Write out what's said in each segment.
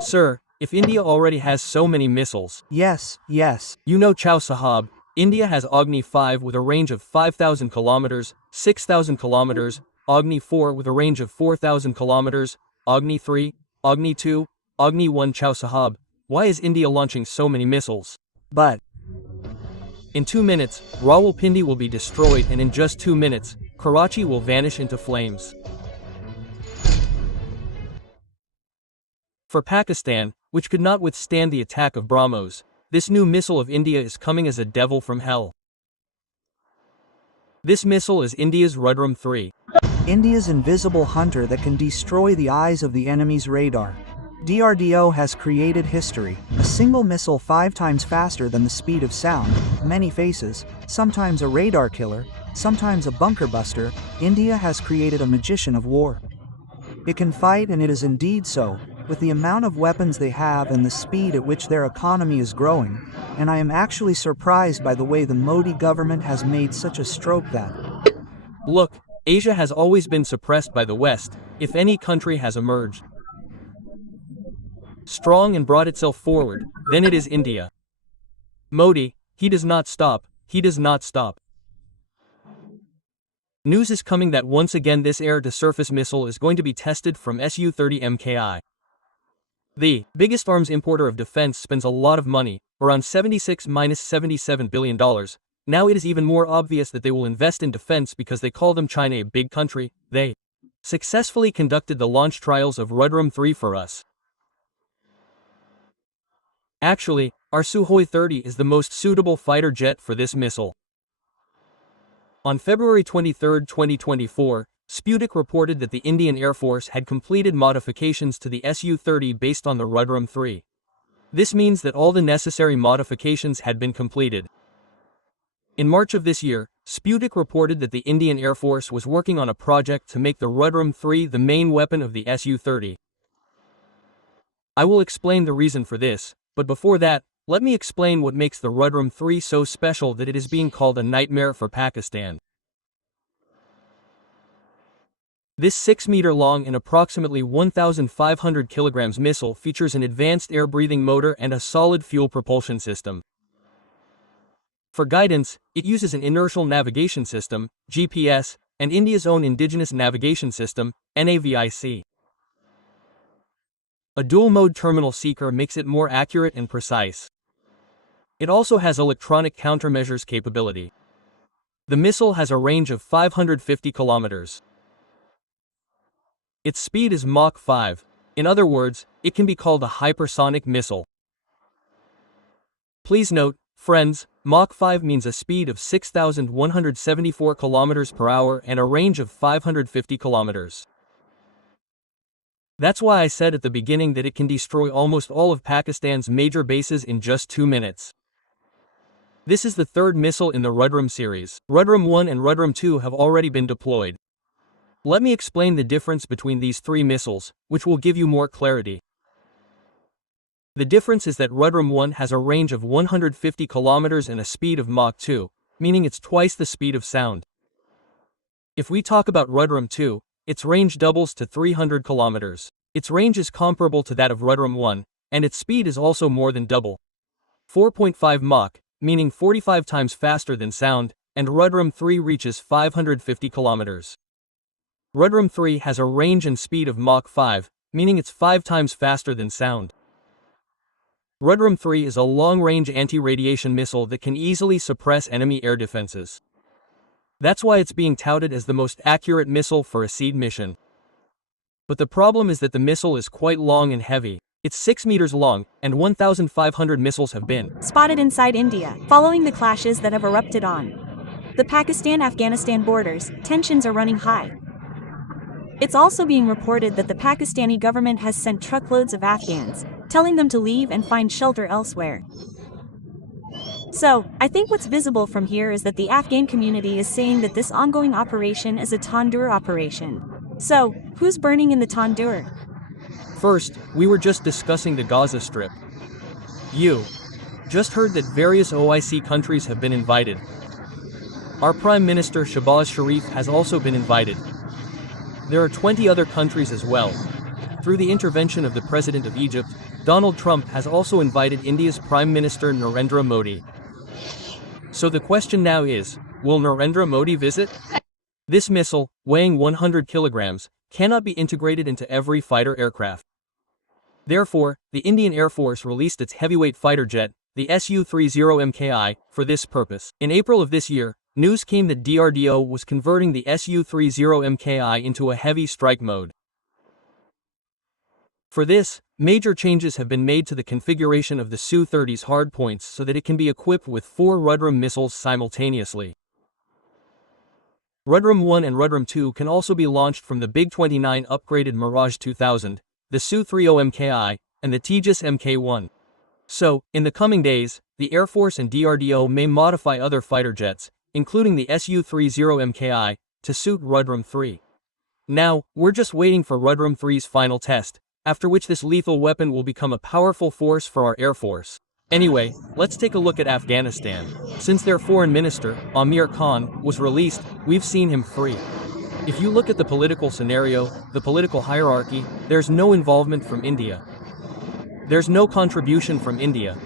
Sir, if India already has so many missiles, Yes, yes. you know Chow Sahab, India has Agni 5 with a range of 5,000 kilometers, 6,000 kilometers, Agni 4 with a range of 4,000 kilometers, Agni 3, Agni 2, Agni 1. Chow Sahab, why is India launching so many missiles? But In 2 minutes, Rawalpindi will be destroyed, and in just 2 minutes, Karachi will vanish into flames. For Pakistan, which could not withstand the attack of BrahMos, this new missile of India is coming as a devil from hell. This missile is India's Rudram 3. India's invisible hunter that can destroy the eyes of the enemy's radar. DRDO has created history. A single missile 5 times faster than the speed of sound, many faces, sometimes a radar killer, sometimes a bunker buster. India has created a magician of war. It can fight, and it is indeed so, with the amount of weapons they have and the speed at which their economy is growing, and I am actually surprised by the way the Modi government has made such a stroke that. Look, Asia has always been suppressed by the West, if any country has emerged strong and brought itself forward, then it is India. Modi, he does not stop, he does not stop. News is coming that once again this air-to-surface missile is going to be tested from Su-30 MKI. The biggest arms importer of defense spends a lot of money, around $76–77 billion. Now it is even more obvious that they will invest in defense because they call them China a big country. They successfully conducted the launch trials of Rudram 3 for us. Actually, our Sukhoi 30 is the most suitable fighter jet for this missile. On February 23, 2024, Sputnik reported that the Indian Air Force had completed modifications to the Su-30 based on the Rudram 3. This means that all the necessary modifications had been completed. In March of this year, Sputnik reported that the Indian Air Force was working on a project to make the Rudram 3 the main weapon of the Su-30. I will explain the reason for this, but before that, let me explain what makes the Rudram 3 so special that it is being called a nightmare for Pakistan. This 6-meter-long and approximately 1,500 kilograms missile features an advanced air-breathing motor and a solid fuel propulsion system. For guidance, it uses an inertial navigation system, GPS, and India's own indigenous navigation system, NAVIC. A dual-mode terminal seeker makes it more accurate and precise. It also has electronic countermeasures capability. The missile has a range of 550 kilometers. Its speed is Mach 5. In other words, it can be called a hypersonic missile. Please note, friends, Mach 5 means a speed of 6,174 kilometers per hour and a range of 550 kilometers. That's why I said at the beginning that it can destroy almost all of Pakistan's major bases in just 2 minutes. This is the third missile in the Rudram series. Rudram 1 and Rudram 2 have already been deployed. Let me explain the difference between these 3 missiles, which will give you more clarity. The difference is that Rudram 1 has a range of 150 kilometers and a speed of Mach 2, meaning it's twice the speed of sound. If we talk about Rudram 2, its range doubles to 300 kilometers. Its range is comparable to that of Rudram 1, and its speed is also more than double. 4.5 Mach, meaning 45 times faster than sound, and Rudram 3 reaches 550 kilometers. Rudram 3 has a range and speed of Mach 5, meaning it's 5 times faster than sound. Rudram 3 is a long-range anti-radiation missile that can easily suppress enemy air defenses. That's why it's being touted as the most accurate missile for a SEAD mission. But the problem is that the missile is quite long and heavy. It's 6 meters long, and 1,500 missiles have been spotted inside India, following the clashes that have erupted on the Pakistan-Afghanistan borders. Tensions are running high. It's also being reported that the Pakistani government has sent truckloads of Afghans, telling them to leave and find shelter elsewhere. So, I think what's visible from here is that the Afghan community is saying that this ongoing operation is a Tandoor operation. So, who's burning in the Tandoor? First, we were just discussing the Gaza Strip. You just heard that various OIC countries have been invited. Our Prime Minister Shehbaz Sharif has also been invited. There are 20 other countries as well. Through the intervention of the President of Egypt, Donald Trump has also invited India's Prime Minister Narendra Modi. So the question now is, will Narendra Modi visit? This missile, weighing 100 kilograms, cannot be integrated into every fighter aircraft. Therefore, the Indian Air Force released its heavyweight fighter jet, the Su-30 MKI, for this purpose. In April of this year, news came that DRDO was converting the Su-30 MKI into a heavy strike mode. For this, major changes have been made to the configuration of the Su-30's hardpoints so that it can be equipped with 4 Rudram missiles simultaneously. Rudram 1 and Rudram 2 can also be launched from the MiG-29 upgraded Mirage 2000, the Su-30 MKI, and the Tejas Mk1. So, in the coming days, the Air Force and DRDO may modify other fighter jets, including the Su-30 MKI, to suit Rudram 3. Now, we're just waiting for Rudram 3's final test, after which this lethal weapon will become a powerful force for our Air Force. Anyway, let's take a look at Afghanistan. Since their foreign minister, Amir Khan, was released, we've seen him free. If you look at the political scenario, the political hierarchy, there's no involvement from India. There's no contribution from India.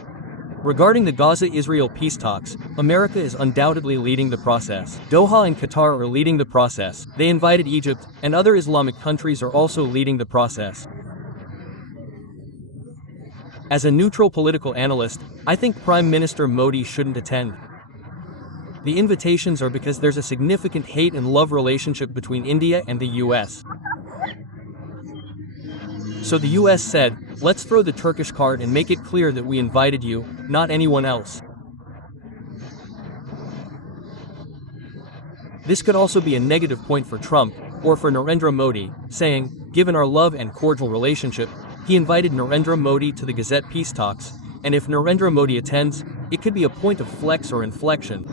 Regarding the Gaza-Israel peace talks, America is undoubtedly leading the process. Doha and Qatar are leading the process. They invited Egypt, and other Islamic countries are also leading the process. As a neutral political analyst, I think Prime Minister Modi shouldn't attend. The invitations are because there's a significant hate and love relationship between India and the US. So the US said, let's throw the Turkish card and make it clear that we invited you, not anyone else. This could also be a negative point for Trump, or for Narendra Modi, saying, given our love and cordial relationship, he invited Narendra Modi to the Gazette peace talks, and if Narendra Modi attends, it could be a point of flex or inflection.